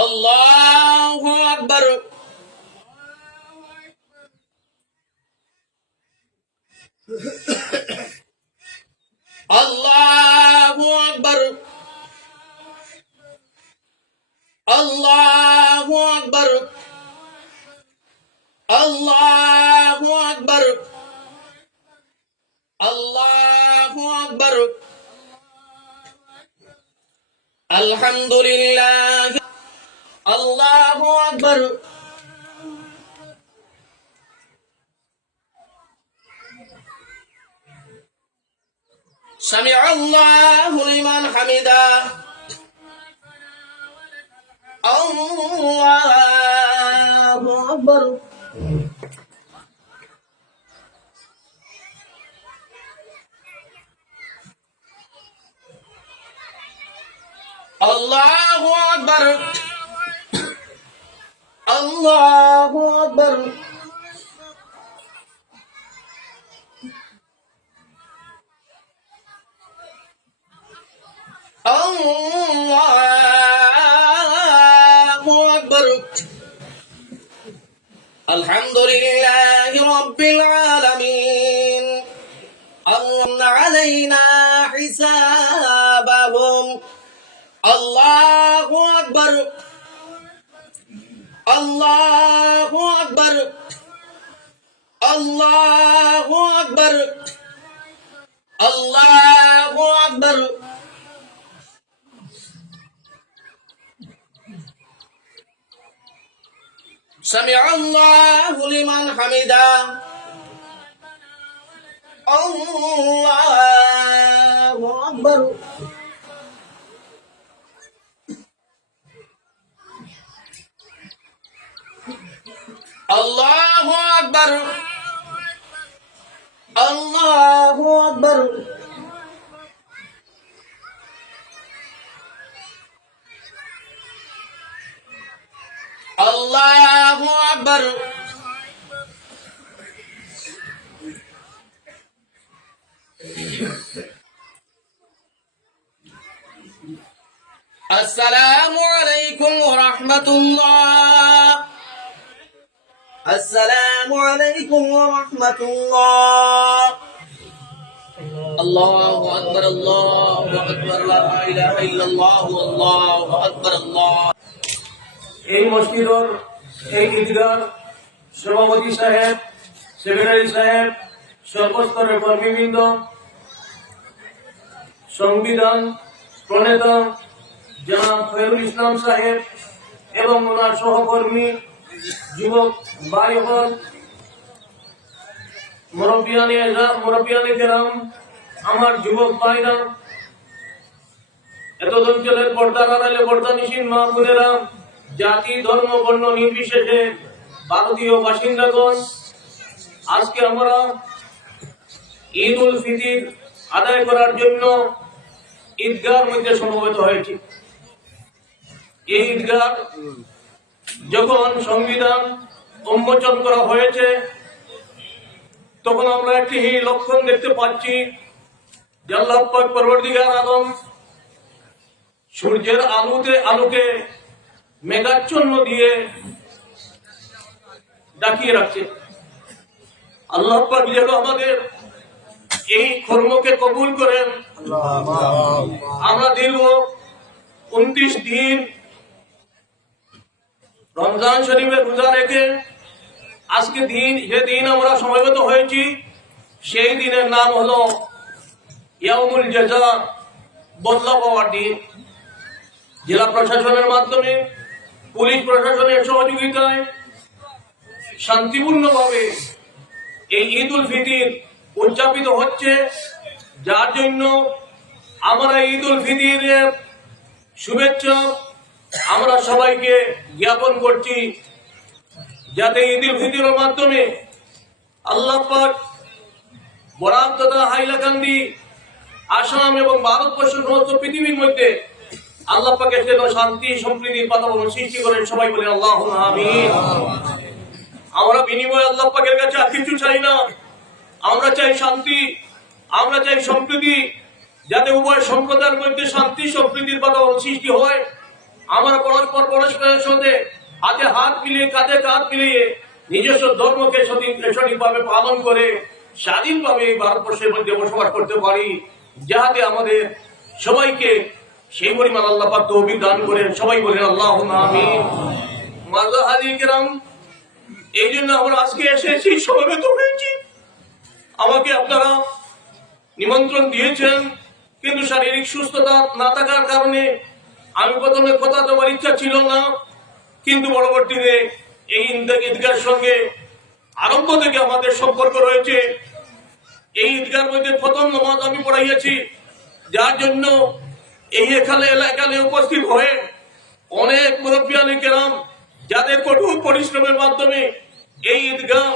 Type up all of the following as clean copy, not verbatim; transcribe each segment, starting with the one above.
আল্লাহু আকবার। আল্লাহু আকবার। আল্লাহু আকবার। আল্লাহু আকবার। আল্লাহু আকবার। আলহামদুলিল্লাহ। আল্লাহু আকবার। সামিআ আল্লাহু লিমান হামিদা। আল্লাহু আকবার। আল্লাহু আকবার। আল্লাহু আকবার। আল্লাহু আকবার। আলহামদুলিল্লাহি রাব্বিল আলামিন। আল্লাহ আলাইনা হিসাবাহুম। আল্লাহু আকবার। আল্লাহু আকবার। আল্লাহু আকবার। আল্লাহু আকবার। সামিআ আল্লাহু লিমান হামিদা। আল্লাহু আকবার। আল্লাহু আকবার। আল্লাহু আকবার। আল্লাহু আকবার। আসসালামু আলাইকুম ওয়া রাহমাতুল্লাহ। আসসালামু আলাইকুম ওয়া রাহমাতুল্লাহ। আল্লাহু আকবার। আল্লাহু আকবার। লা ইলাহা ইল্লাল্লাহু আল্লাহু আকবার। আল্লাহ। এই মসজিদের এই ঈদগার সভাপতি সাহেব, সেক্রেটারি সাহেব, সর্বস্তরের কর্মীবৃন্দ, সংবিধান প্রণেতা জনাব ফয়জুল ইসলাম সাহেব এবং ওনার সহকর্মী, যুবক ভাই হল, মুরব্বিয়ানে কেরাম, আমার যুবক ভাইরা, এত অঞ্চলের পর্দার আড়ালে পর্দানিশীন মা বোনেরা, জাতি ধর্ম বর্ণ নির্বিশেষে ভারতীয় বাসিন্দাগণ, আজকে আমরা ঈদ উল ফিতর আদায় করার জন্য ঈদগাহর মধ্যে সমবেত হয়েছি। এই ঈদগাহ যখন সংবিধান উন্মোচন করা হয়েছে তখন আমরা একটি লক্ষণ দেখতে পাচ্ছি যে আল্লাহ পাক পরওয়ারদিগার আলম সূর্যের আলোকে মেঘাচ্ছন্ন দিয়ে ডাকিয়ে রাখছে। আল্লাহ পাক যেন আমাদের এই কর্মকে কবুল করেন। আমরা দীর্ঘ 29 দিন রমজান শরীফের রোজা রেখে আজকে যে দিন আমরা সমবেত হয়েছি সেই দিনের নাম হলো ইয়াউমুল জাযা, বদলা পাওয়ার দিন। জেলা প্রশাসনের মাধ্যমে, পুলিশ প্রশাসনের সহযোগিতায় শান্তিপূর্ণভাবে এই ঈদ উল ফিতর উদযাপিত হচ্ছে, যার জন্য আমরা ঈদ উল ফিতরের শুভেচ্ছা আমরা সবাইকে জ্ঞাপন করছি, যাতে ঈদ উল ফিতরের মাধ্যমে আল্লাহ পাক বরাক তথা হাইলাকান্দি, আসাম এবং ভারতবর্ষ সমস্ত পৃথিবীর মধ্যে আল্লাহ পাকের যেন শান্তি সম্প্রীতির বাতাবরণ সৃষ্টি করেন। সবাই বলে আল্লাহুম্মা আমিন। আমরা বিনিময়ে আল্লাহ পাকের কাছে আর কিছু চাই না, আমরা চাই শান্তি, আমরা চাই সম্প্রীতি, যাতে উভয় সম্প্রদায়ের মধ্যে শান্তি সম্প্রীতির বাতাবরণ সৃষ্টি হয়। আমরা পরস্পর পরস্পরের সাথে হাতে হাত মিলিয়ে কাঁধে কাঁধ মিলিয়ে নিজস্ব ধর্মকে সঠিকভাবে পালন করে স্বাধীনভাবে এই ভারতবর্ষের মধ্যে বসবাস করতে পারি, যাহাতে আমাদের সবাইকে সেই পরিমাণ আল্লাহ পাক তৌফিক দান করেন। সবাই বলেন আল্লাহুম্মা আমিন। মাযা হাজির কিরাম, এই জন্য আমরা আজকে এসেছি, সমবেত হয়েছি। আমাকে আপনারা নিমন্ত্রণ দিয়েছেন, কিন্তু শারীরিক সুস্থতা না থাকার কারণে আমি প্রথমে কথা দেওয়ার ইচ্ছা ছিল না, কিন্তু পরবর্তীতে এই ঈদগাহের সঙ্গে আরম্ভ থেকে আমাদের সম্পর্ক রয়েছে। এই ঈদগাহের মধ্যে প্রথম নামাজ আমি পড়াইয়াছি, যার জন্য এই এলাকায় উপস্থিত হয়ে অনেক মুরব্বিয়ানে কেরাম যাদের কঠোর পরিশ্রমের মাধ্যমে এই ঈদগাহ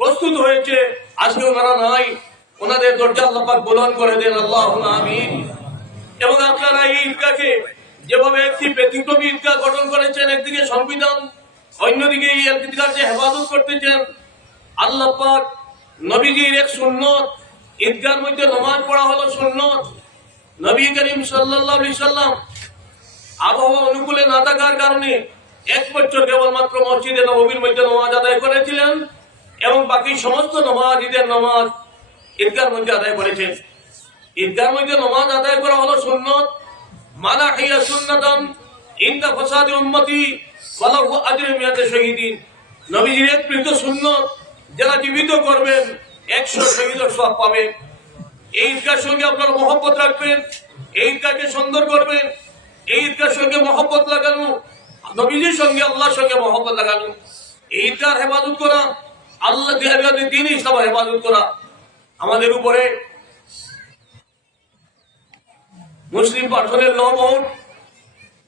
প্রস্তুত হয়েছে, আজকে ওনারা নাই, ওনাদের দরজা আল্লাহ পাক বুলন্দ করে দেন, আল্লাহুম্মা আমিন। এবং আপনারা এই ঈদগাহকে যেভাবে একটি ব্যতিক্রমী ঈদগাহ গঠন করেছেন, একদিকে সংবিধান, অন্যদিকে এই ঈদগাহ যে হেফাজত করতেছেন, আল্লাহ পাক নবীজির এক সুন্নত, ঈদগাহের মধ্যে নামাজ পড়া হলো সুন্নত। নবী করিম সাল্লাল্লাহু আলাইহি সাল্লাম আবহাওয়া অনুকূলে না থাকার কারণে 1 বছর কেবলমাত্র মসজিদে নববীর মধ্যে নামাজ আদায় করেছিলেন, এবং বাকি সমস্ত নামাজ, ঈদের নামাজ ঈদগাহের মধ্যে আদায় করেছেন। ঈদগাহের মধ্যে নামাজ আদায় করা হলো সুন্নত। মানা হিয়া সুন্নাতান ইনদা ফাসাদি উম্মতি ফালাহু আজরু মিয়াতে শহীদিন। নবীজির এক প্রীত সুন্নত, যারা জীবিত করবেন 100 শহীদের সওয়াব পাবেন। এই ঈদগাহের সঙ্গে আপনারা মহব্বত রাখবেন, এই ঈদগাহকে সুন্দর করবেন। এই ঈদগাহের সঙ্গে মহব্বত লাগানো, নবীজির সঙ্গে আল্লাহর সঙ্গে মহব্বত লাগানো, এই ঈদগাহের হেফাজত করা, আল্লাহ দ্বীন ইসলাম হেফাজত করা। আমাদের উপরে মুসলিম পার্সনের ল বোর্ড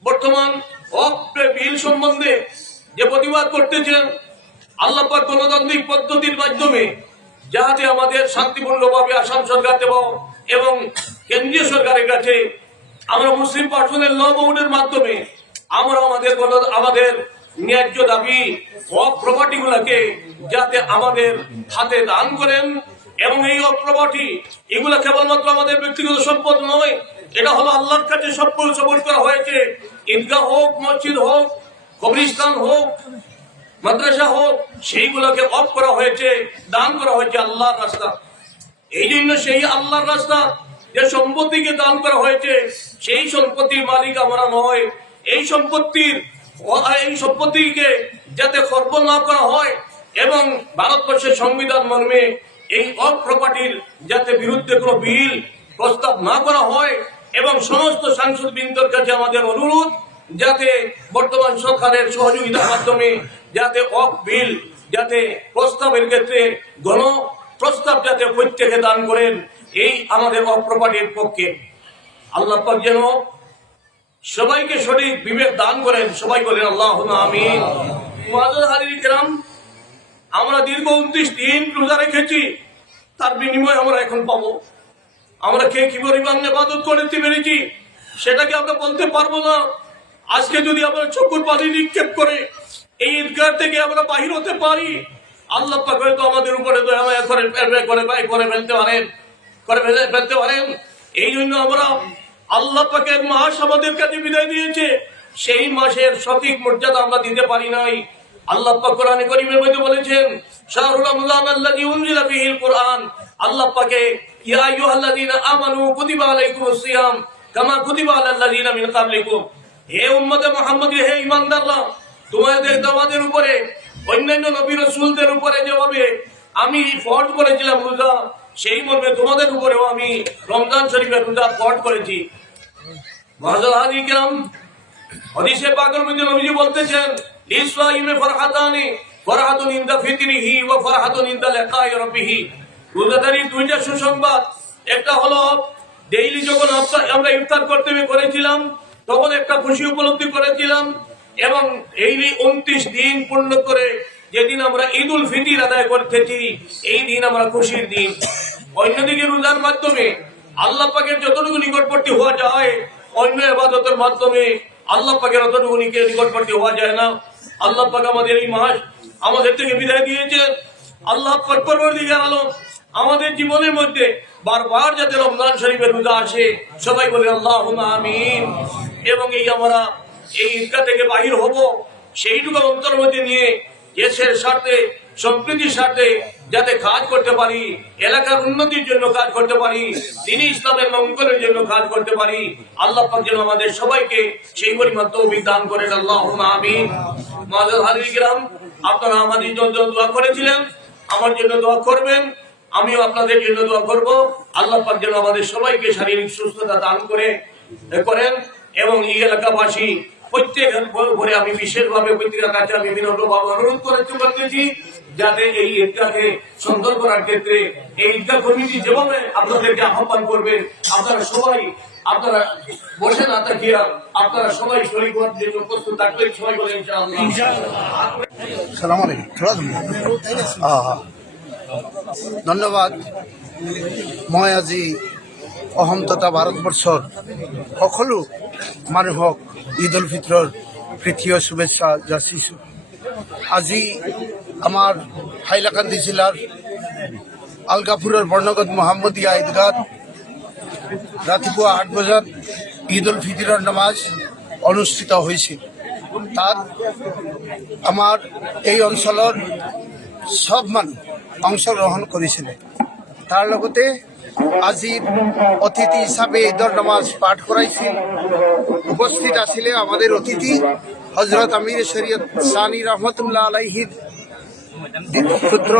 বর্তমান ওয়াকফ বিল সম্বন্ধে যে প্রতিবাদ করতেছেন, আল্লাহ পাক গণতান্ত্রিক পদ্ধতির মাধ্যমে যাহাতে আমাদের শান্তিপূর্ণভাবে আসাম সরকার এবং কেন্দ্রীয় সরকারের কাছে আমরা মুসলিম পার্সনের ল বোর্ডের মাধ্যমে আমরা আমাদের ন্যায্য দাবি ওয়াকফ প্রপার্টি গুলাকে যাতে আমাদের হাতে দান করেন। এবং এই ওয়াকফ প্রপার্টি এগুলা কেবলমাত্র আমাদের ব্যক্তিগত সম্পদ নয়, এটা হলো আল্লাহর কাছে সবুজ করা হয়েছে। ঈদগাহ হোক, মসজিদ হোক, কবরস্থান হোক, মাদ্রাসা হোক, সেইগুলোকে ওয়াকফ করা হয়েছে, দান করা হয়েছে আল্লাহর রাস্তা। এই জন্য সেই আল্লাহর রাস্তা যে সম্পত্তিকে দান করা হয়েছে, সেই সম্পত্তির মালিক আমরা নয়। এই সম্পত্তিকে যাতে খর্ব না করা হয় এবং ভারতবর্ষের সংবিধান মর্মে এই ওয়াকফ প্রপার্টির যাতে বিরুদ্ধে কোনো বিল প্রস্তাব না করা হয়, এবং সমস্ত সাংসদ বৃন্দর কাছে আমাদের অনুরোধ যাতে বর্তমান সরকারের সহযোগিতার মাধ্যমে যাতে ওয়াকফ বিল যাতে প্রস্তাবের ক্ষেত্রে গণ প্রস্তাব যাতে প্রত্যেকে দান করেন, এই আমাদের ওয়াকফ প্রপার্টির পক্ষে। আল্লাহ পাক যেন সবাইকে সঠিক বিবেক দান করেন। সবাই বলেন আল্লাহুম্মা আমিন। মুআজ্জাজ হাজির কিরাম, আমরা দীর্ঘ 29 দিন রোজা রেখেছি, তার বিনিময় আমরা এখন পাবো। আমরা কে কি পরিমাণ ইবাদত করতে পেরেছি সেটাকে আমরা বলতে পারবো না। আজকে যদি আমরা চোখের পানি নিক্ষেপ করে এই ঈদগাহ থেকে আমরা বাহির হতে পারি, আল্লাহ পাক হয়তো আমাদের উপরে দয়া করে ফেলতে পারেন। এই জন্য আমরা আল্লাহ পাকের মাস আমাদের কাছে বিদায় দিয়েছে, সেই মাসের সঠিক মর্যাদা আমরা দিতে পারি নাই। আল্লাহ পাক কোরআনে কারীমের মধ্যে বলেছেন, শাহরুর রমজান আল্লাযী উনজিলা ফীহিল কুরআন। আল্লাহ পাকে ইয়া আইয়ুহাল্লাযীনা আমানু কুতিবা আলাইকুমুস সিয়াম কামা কুতিবা আলাল লাযীনা মিন ক্বাবলিকুম। হে উম্মতে মুহাম্মদী, হে ঈমানদাররা, তোমাদের উপরে অন্যান্য নবী রাসূলদের উপরে যেভাবে আমি ফরজ করেছিলাম রোজা, সেই মর্মে তোমাদের উপরেও আমি রমজান শরীফের রোজা ফরজ করেছি। মুআজ্জাজ হাজির কিরাম, হাদিসে পাকের মধ্যে নবীজি বলতেছেন, লিসাইমে ফরহাতানি, ফরহাতুন ইনদা ফিতরিহি ওয়া ফরহাতুন ইনদা লিকাই রাব্বিহি। রোজাদারির দুইটা সুসংবাদ, একটা হলো ডেইলি যখন আমরা ইফতার করতে করেছিলাম তখন একটা খুশি উপলব্ধি করেছিলাম, এবং ডেইলি 29 দিন পূর্ণ করে যেদিন আমরা ঈদুল ফিতর আদায় করতেছি, এই দিন আমরা খুশির দিন। অন্যদিকে রোজার মাধ্যমে আল্লাহ পাকের যতটুকু নিকটবর্তী হওয়া যায়, অন্য ইবাদতের মাধ্যমে আল্লাহ পাকের অতটুকু নিকটবর্তী হওয়া যায় না। আল্লাহ পাক আমাদের এই মাস আমাদের থেকে বিদায় দিয়েছেন। আল্লাহ পাক পরবর্তীকার আলম আমাদের জীবনের মধ্যে বারবার যাতে রমজান শরীফের রোজা আসে, সবাই বলে আল্লাহুম্মা আমিন। এবং এই আমরা এই ঈদগাহ থেকে বাহির হব সেইটুকু অন্তর মধ্যে নিয়ে দেশের স্বার্থে সম্প্রীতির স্বার্থে যাতে কাজ করতে পারি, এলাকার উন্নতির জন্য কাজ করতে পারি, দিনী ইসলামের মঙ্গলের জন্য কাজ করতে পারি। আল্লাহ পাক যেন আমাদের সবাইকে সেই পরিমাণ তৌফিক দান করেন। আল্লাহুম্মা আমিন। মুআজ্জাজ হাজির কিরাম, আপনারা আমাদের জন্য দোয়া করেছিলেন, আমার জন্য দোয়া করবেন, আমিও আপনাদের জন্য দোয়া করব। আল্লাহ পাক যেন আমাদের সবাইকে শারীরিক সুস্থতা দান করেন এবং এই এলাকাবাসী প্রত্যেকের উপরে আমি বিশেষভাবে প্রত্যেকের কাছে আমি বিনম্রভাবে অনুরোধ করতেছি যাতে এই ঈদগাহকে সুন্দর করার ক্ষেত্রে এই ঈদগাহ কমিটি যেভাবে আপনাদেরকে আহ্বান করবেন, আপনারা বসে না থাকিয়া আপনারা সবাই শরীক হওয়ার জন্য প্রস্তুত থাকবেন। সবাই বলে ইনশাআল্লাহ। সালাম আলাইকুম। ধন্যবাদ। মই আজি অসম তথা ভাৰতবৰ্ষৰ সকলো মানুহক ঈদ উল ফিতৰৰ তৃতীয় শুভেচ্ছা যাচিছোঁ। আজি আমাৰ হাইলাকান্দি জিলাৰ আলগাপুৰৰ বৰ্ণগত মোহাম্মদীয়া ঈদগাহত ৰাতিপুৱা 8 বজাত ঈদ উল ফিতৰৰ নামাজ অনুষ্ঠিত হৈছিল। তাত আমাৰ এই অঞ্চলৰ সব মানুহ অংশগ্ৰহণ কৰিছিলে। তাৰ লগতে আজিৰ অতিথি হিচাপে ঈদৰ নামাজ পাঠ কৰাইছিল। উপস্থিত আছিলে আমাদের অতিথি হজরত আমির শরীয়ত সানি রহমতুল্লাহ আলাইহির পুত্র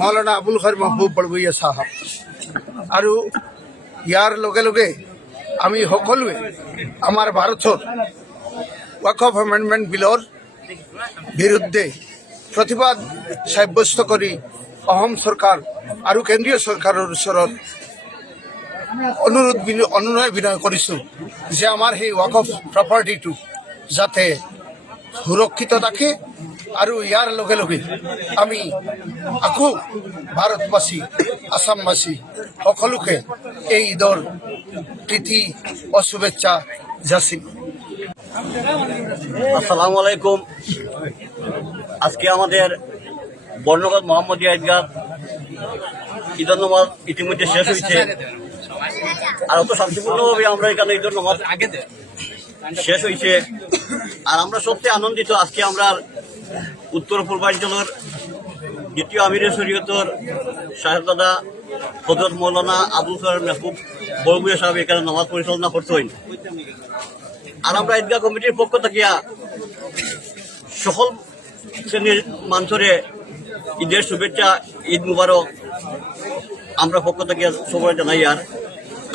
মৌলানা আবুল খৈর মাহবুব বড়ভূঞা সাহেব। আৰু ইয়াৰ লগে লগে আমি সকলোৱে আমাৰ ভাৰতৰ ওয়াকফ এমেন্ডমেন্ট বিলৰ বিৰুদ্ধে প্ৰতিবাদ সাব্যস্ত কৰি অসম চৰকাৰ আৰু কেন্দ্ৰীয় চৰকাৰৰ ওচৰত অনুনয় বিনয় কৰিছোঁ যে আমাৰ সেই ওয়াকফ প্ৰপাৰ্টিটো যাতে সুৰক্ষিত থাকে। আৰু ইয়াৰ লগে লগে আমি আকৌ ভাৰতবাসী আসামবাসী সকলোকে এই ঈদৰ প্রীতি ও শুভেচ্ছা যাচিম। আসসালামু আলাইকুম। আজকে আমাদের বর্ণগত মোহাম্মদীয়া ঈদগাহ ঈদের নামাজ ইতিমধ্যে শেষ হয়েছে। আর অত শান্তিপূর্ণভাবে আমরা এখানে ঈদের নামাজ শেষ হয়েছে। আর আমরা সত্যি আনন্দিত। আজকে আমরা উত্তর পূর্বাঞ্চলের দ্বিতীয় আমির শরীয়তর সাহেবজাদা হযরত মৌলানা আবুল খৈর মাহবুব বড়ভূঞা সাহেব এখানে নামাজ পরিচালনা করতেন। আর আমরা ঈদগাহ কমিটির পক্ষ থেকে সকল শ্রেণীর মানুষরে ঈদের শুভেচ্ছা, ঈদ মুবারক আমরা পক্ষ থেকে সবাই জানাই।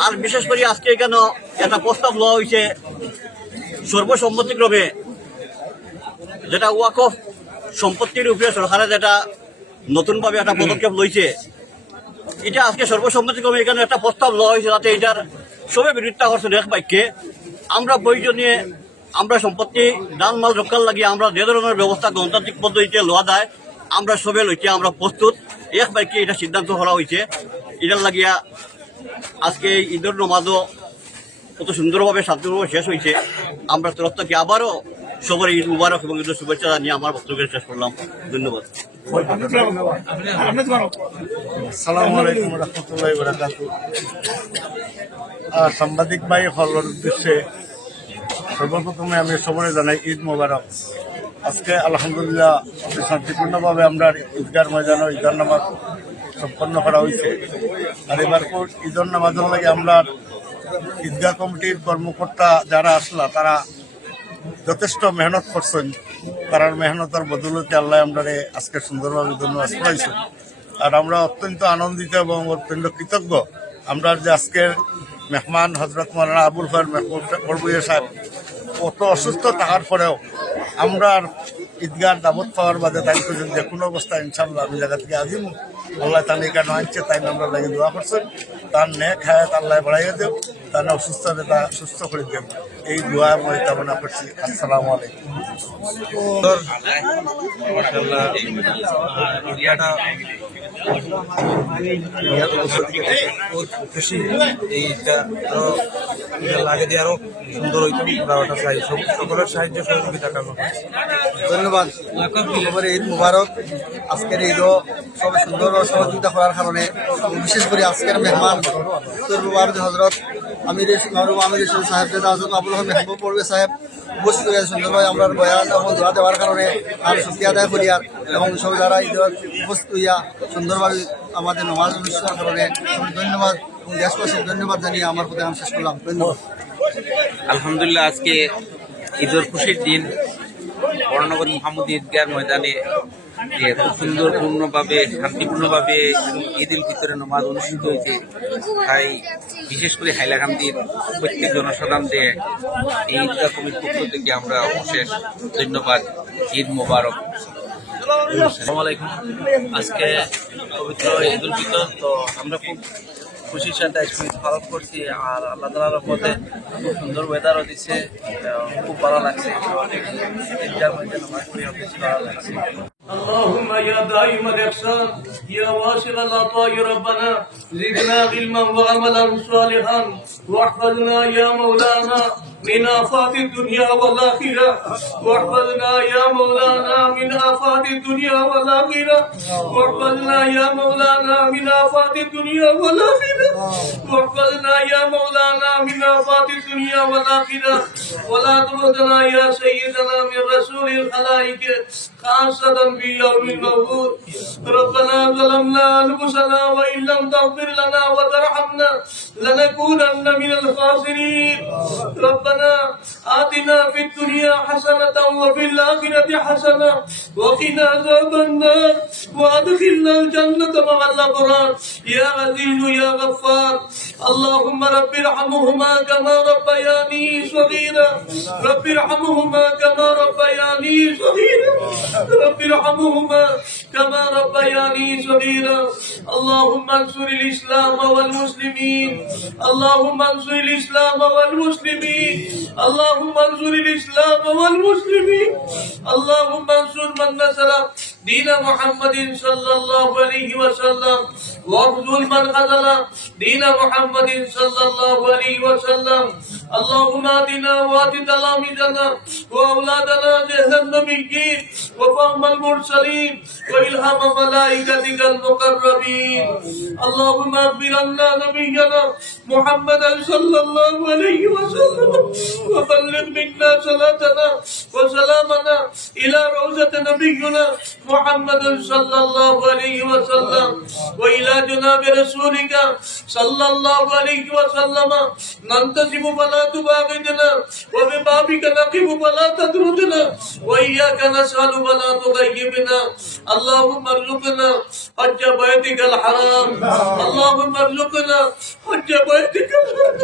আর বিশেষ করে আজকে এখানে একটা প্রস্তাব লওয়া হয়েছে সর্বসম্মতিক্রমে, যেটা ওয়াকফ সম্পত্তির উপরে সরকারের যেটা নতুনভাবে একটা পদক্ষেপ লইছে, এটা আজকে সর্বসম্মতিক্রমে এখানে একটা প্রস্তাব লওয়া হয়েছে যাতে এটার সবে বিরোধিতা করছেন এক বাক্যে। আমরা প্রয়োজনীয় আমরা সম্পত্তি দান মাল রক্ষার লাগিয়ে আমরা যে ধরনের ব্যবস্থা গণতান্ত্রিক পদ্ধতিতে লওয়া যায় আমরা সবে লইতে আমরা প্রস্তুত। এক বাক্যে এটা সিদ্ধান্ত করা হয়েছে। এটার লাগিয়া আজকে ঈদের নামাজও কত সুন্দরভাবে শান্তিপূর্ণভাবে শেষ হয়েছে। আমরা তরফ থেকে আবারও সবার ঈদ মুবারক এবং ঈদের শুভেচ্ছা নিয়ে আমার বক্তব্য শেষ করলাম। ধন্যবাদ। আসসালামু আলাইকুম রহমতুল্লাহ বারাকাতুহু। সাংবাদিক ভাই হলের উদ্দেশ্যে সর্বপ্রথমে আমি সবাই জানাই ঈদ মোবারক। আজকে আলহামদুলিল্লাহ শান্তিপূর্ণভাবে আমরা ঈদগাহ ময়দানে ঈদের নামাজ সম্পন্ন করা হয়েছে। আর এবার ঈদের নামাজের লাগে আমরা ঈদগাহ কমিটির কর্মকর্তা যারা আসলা তারা যথেষ্ট মেহনত করছেন। তার মেহনতের বদলতে আল্লাহ আমরা আজকে সুন্দরভাবে ঈদের নামাজ পড়াইছেন। আর আমরা অত্যন্ত আনন্দিত এবং অত্যন্ত কৃতজ্ঞ আমরা যে আজকের মেহমান হজরত মৌলানা আবুল খৈর মাহবুব বড়ভূঞা সাহেব কত অসুস্থ থাকার পরেও আমরা ঈদগাহ দাবত পাওয়ার বাদে তাই যে কোনো অবস্থা ইনশাল্লাহ আমি জায়গা থেকে আজিম আল্লাহ তার এখানে আনছে, তাই আমরা লাগে দোয়া করছেন তার নেক হায়াত আল্লাহ বাড়াইয়া দেব, তার অসুস্থতা তা সুস্থ করে দেব, এই দোয়া আমি কামনা করছি। আসসালামু আলাইকুম। খুশি এইটা লাগে দিয়ে আরো সুন্দর হইতো। ওটা চাই সকলের সাহায্য সহযোগিতা কামনা করছি। ধন্যবাদ। আমার ঈদ মুবারক। আজকের ঈদও সবাই সুন্দর সহযোগিতা করার কারণে বিশেষ করে আজকের মেহমান উত্তর পূর্বাঞ্চল হজরত আমির সাহেব আবুল মেহবুব পড়বে সাহেব উপস্থিত হয়ে সুন্দরভাবে আমরা বয়ান এবং দোয়া দেওয়ার কারণে আর শুক্রিয়া আদায় করি আর এবং সব যারা উপস্থিত হইয়া সুন্দরভাবে আমাদের নমাজ অনুষ্ঠানের কারণে ধন্যবাদ এবং দেশবাসীর ধন্যবাদ জানিয়ে আমার প্রতি শেষ করলাম। ধন্যবাদ। আলহামদুলিল্লাহ, আজকে ঈদের খুশির দিন বর্ণনগর মোহাম্মদ ঈদগাহ ময়দানে যে খুব সুন্দরপূর্ণভাবে শান্তিপূর্ণভাবে ঈদ উল ফিতরের নামাজ অনুষ্ঠিত হয়েছে। তাই বিশেষ করে হাইলাকান্দির প্রত্যেক জনসাধারণকে এই ঈদগাহ কমিটির পক্ষ থেকে আমরা অশেষ ধন্যবাদ। ঈদ মোবারক। আসসালামু আলাইকুম। আজকে পবিত্র ঈদ উল ফিতর, তো আমরা খুব খুশির সাথে আজকে পালন করছি। আর আল্লাহ তাআলার রহমতে খুব সুন্দর ওয়েদারও দিচ্ছে, খুব ভালো লাগছে। ঈদগাহ মধ্যে নামাজ পড়ে বেশি ভালো লাগছে। اللهم يا دائم الإحسان يا واسع العطاء ربنا زدنا علما وعملا صالحا واحفظنا يا مولانا من آفات الدنيا والآخرة، واحفظنا يا مولانا من آفات الدنيا والآخرة، واحفظنا يا مولانا من آفات الدنيا والآخرة، واحفظنا يا مولانا من آفات الدنيا والآخرة، ولا تردنا يا سيدنا من رسول الخلائق خاصة في يوم الموعود. ربنا ظلمنا أنفسنا وإن لم تغفر لنا وترحمنا لنكونن من الخاسرين. ربنا آتنا في الدنيا حسنة وفي الآخرة حسنة وقنا عذاب النار وأدخلنا الجنة مع الأبرار يا عزيز يا غفار. اللهم رب ارحمهما كما ربياني صغيرا، رب ارحمهما كما ربياني صغيرا، رب ارحمهما كما ربياني صغيرا. اللهم انصر الإسلام والمسلمين، اللهم انصر الإسلام والمسلمين، اللهم انصر الإسلام والمسلمين، اللهم انصر من نصر دين محمد صلى الله عليه وسلم، واخذل من خذل دين محمد صلى الله عليه وسلم. اللهم آتنا وآت تلاميذنا وأولادنا جهل النبيين وفهم المرسلين وإلهام ملائكتك المقربين. اللهم اغفر لنا نبينا محمد صلى الله عليه وسلم وبلغ منا صلاتنا وسلامنا إلى روضة نبينا محمد صلى الله عليه وسلم وإلى جناب رسولك صلى الله عليه وسلم. ننتسب فلا تباغضنا وببابك نقف فلا تطردنا وإياك نسأل فلا تغيبنا. اللهم ارزقنا حج بيتك الحرام، اللهم ارزقنا حج بيتك الحرام،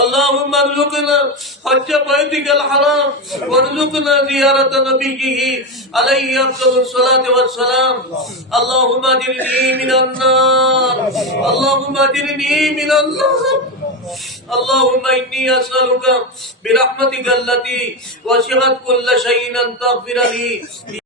اللهم ارزقنا حج بيتك الحرام وارزقنا زيارة نبيه عليه أفضل الصلاة والسلام. اللهم أجرني من النار، اللهم أجرني من النار. اللهم إني أسألك برحمتك التي وسعت كل شيء أن تغفر لي